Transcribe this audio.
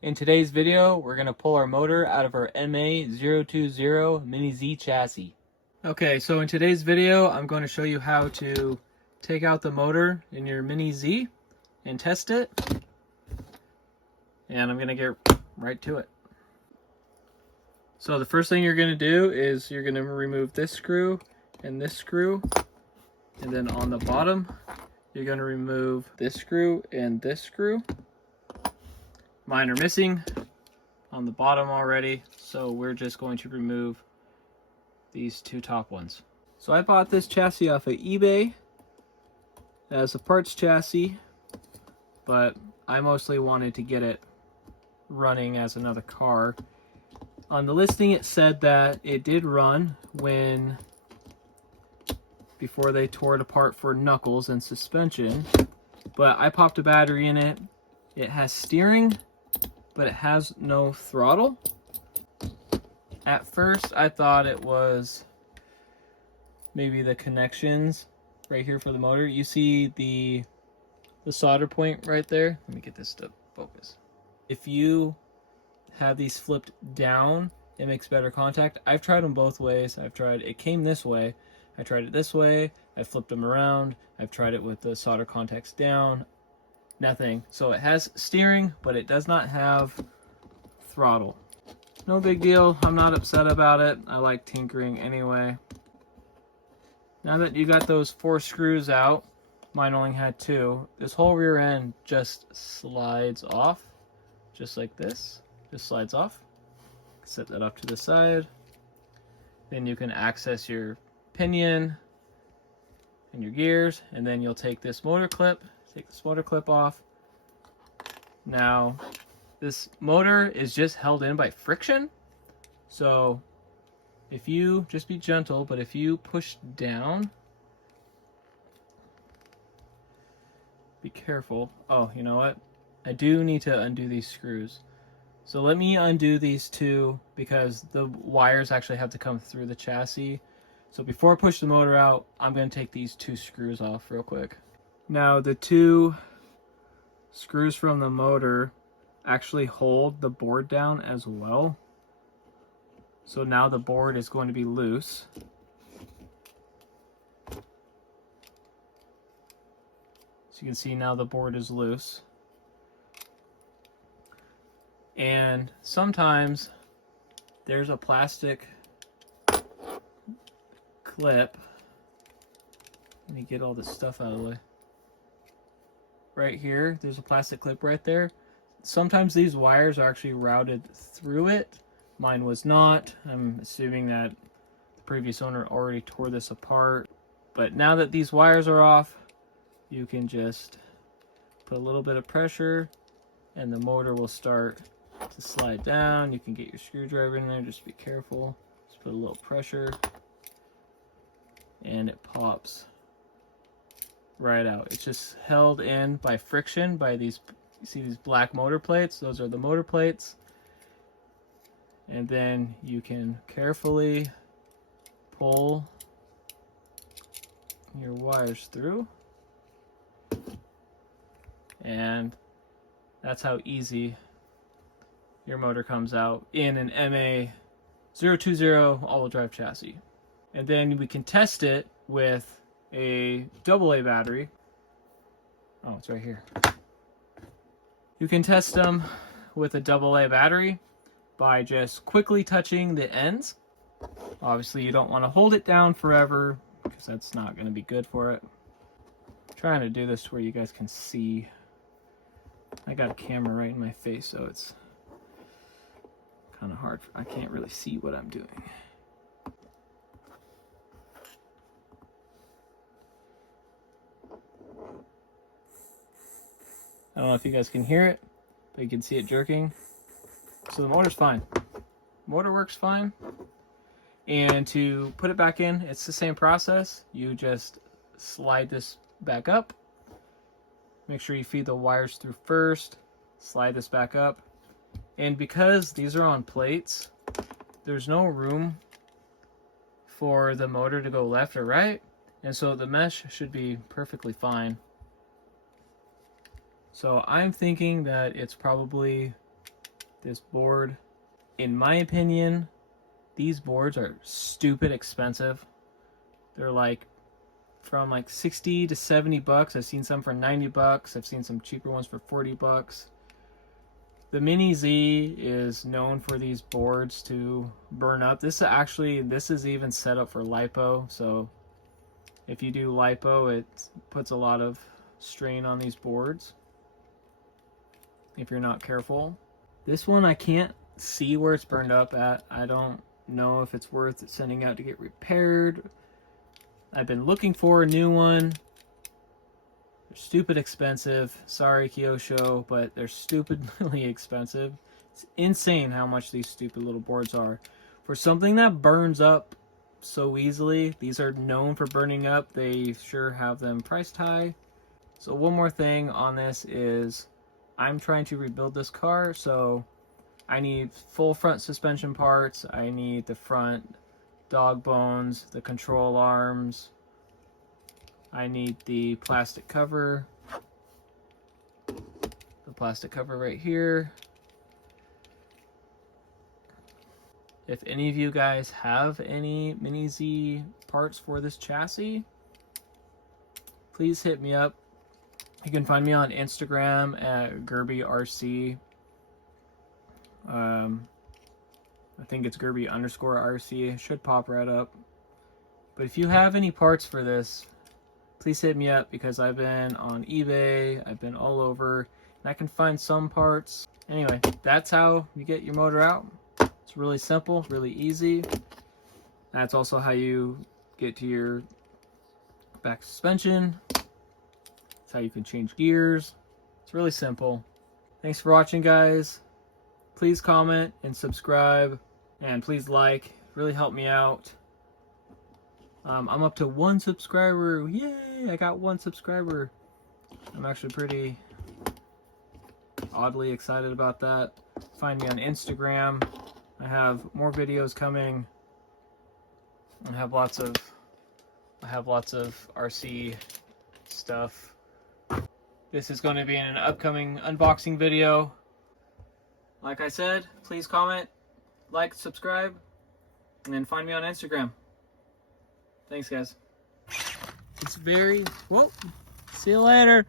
In today's video, we're going to pull our motor out of our MA020 Mini Z chassis. Okay, so in today's video, I'm going to show you how to take out the motor in your Mini Z and test it. And I'm going to get right to it. So the first thing you're going to do is you're going to remove this screw and this screw. And then on the bottom, you're going to remove this screw and this screw. Mine are missing on the bottom already, so we're just going to remove these two top ones. So I bought this chassis off of eBay as a parts chassis, but I mostly wanted to get it running as another car. On the listing it said that it did run before they tore it apart for knuckles and suspension, but I popped a battery in it. It has steering, but it has no throttle. At first I thought it was maybe the connections right here for the motor. You see the solder point right there? Let me get this to focus. If you have these flipped down, it makes better contact. I've tried them both ways. It came this way. I tried it this way. I flipped them around. I've tried it with the solder contacts down. Nothing. So it has steering, but it does not have throttle. No big deal. I'm not upset about it. I like tinkering anyway. Now that you got those 4 screws out, mine only had 2, this whole rear end just slides off, just like this. Just slides off. Set that up to the side. Then you can access your pinion and your gears, and then you'll take this motor clip. Take this motor clip off. Now, this motor is just held in by friction. So, if you, just be gentle, but if you push down, be careful. Oh, you know what? I do need to undo these screws. So let me undo these 2 because the wires actually have to come through the chassis. So before I push the motor out, I'm going to take these 2 screws off real quick. Now the 2 screws from the motor actually hold the board down as well. So now the board is going to be loose. So you can see now the board is loose. And sometimes there's a plastic clip. Let me get all this stuff out of the way. Right here, there's a plastic clip right there. Sometimes these wires are actually routed through it. Mine was not. I'm assuming that the previous owner already tore this apart. But now that these wires are off, you can just put a little bit of pressure and the motor will start to slide down. You can get your screwdriver in there, just be careful. Just put a little pressure and it pops right out. It's just held in by friction by these, you see these black motor plates? Those are the motor plates. And then you can carefully pull your wires through. And that's how easy your motor comes out in an MA020 all-wheel drive chassis. And then we can test it with a AA battery. Oh, it's right here. You can test them with a AA battery by just quickly touching the ends. Obviously you don't want to hold it down forever because that's not going to be good for it. I'm trying to do this to where you guys can see. I got a camera right in my face, so it's kind of hard. I can't really see what I'm doing. I don't know if you guys can hear it, but you can see it jerking. So the motor's fine. Motor works fine. And to put it back in, it's the same process. You just slide this back up. Make sure you feed the wires through first. Slide this back up. And because these are on plates, there's no room for the motor to go left or right. And so the mesh should be perfectly fine. So I'm thinking that it's probably This board, in my opinion, these boards are stupid expensive. They're like from like 60 to 70 bucks. I've seen some for 90 bucks. I've seen some cheaper ones for 40 bucks. The Mini Z is known for these boards to burn up. This is even set up for lipo. So if you do lipo, it puts a lot of strain on these boards if you're not careful. This one I can't see where it's burned up at. I don't know if it's worth sending out to get repaired. I've been looking for a new one. They're stupid expensive. Sorry, Kyosho, but they're stupidly expensive. It's insane how much these stupid little boards are. For something that burns up so easily, these are known for burning up. They sure have them priced high. So one more thing on this is I'm trying to rebuild this car, so I need full front suspension parts. I need the front dog bones, the control arms. I need the plastic cover. The plastic cover right here. If any of you guys have any Mini Z parts for this chassis, please hit me up. You can find me on Instagram at Gerbyrc. I think it's Gerby_RC. It should pop right up. But if you have any parts for this, please hit me up because I've been on eBay, I've been all over, and I can find some parts. Anyway, that's how you get your motor out. It's really simple, really easy. That's also how you get to your back suspension. That's how you can change gears. It's really simple. Thanks for watching, guys. Please comment and subscribe, and please like. It really help me out. I'm up to 1 subscriber. Yay! I got 1 subscriber. I'm actually pretty oddly excited about that. Find me on Instagram. I have more videos coming. I have lots of RC stuff. This is going to be in an upcoming unboxing video. Like I said, please comment, like, subscribe, and then find me on Instagram. Thanks, guys. It's very... Whoa. See you later.